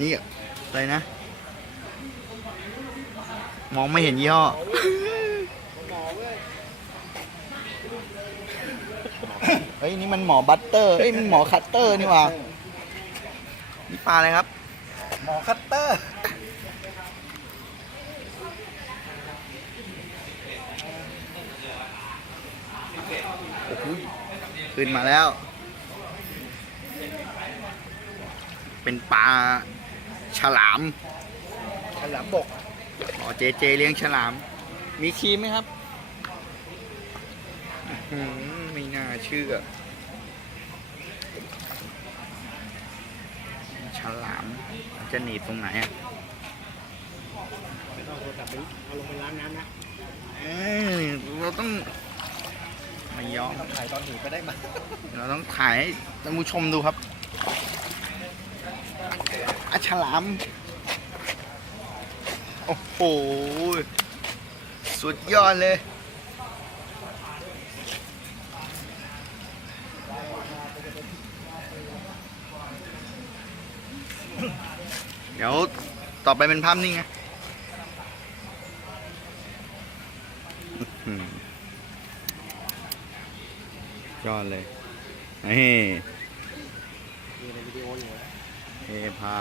นี่อะไรนะ มองไม่เห็นยี่ห้อเฮ้ยนี่มันหมอบัตเตอร์เฮ้ยมันหมอคัตเตอร์นี่หว่านี่ปลาอะไรครับ หมอคัตเตอร์ โอ้โหขึ้นมาแล้ว เป็นปลา ฉลาม ฉลามบกอ๋อเจเจเลี้ยงฉลาม มีครีมไหมครับอื้อหือไม่น่าเชื่อ ฉลามมันจะหนีบตรงไหนอะไม่ต้องโทรศัพท์ไปเอาลงไปล้างน้ำนะเอ้ยเราต้องไม่ยอมต้องถ่ายตอนหนีก็ได้มา เราต้องถ่ายให้ท่านผู้ชมดูครับอะ ฉลาม โอ้โห สุดยอดเลย เดี๋ยวต่อไปเป็นภาพนิ่งไงยอดเลยนี่มีในวิดีโออยู่นะเทพา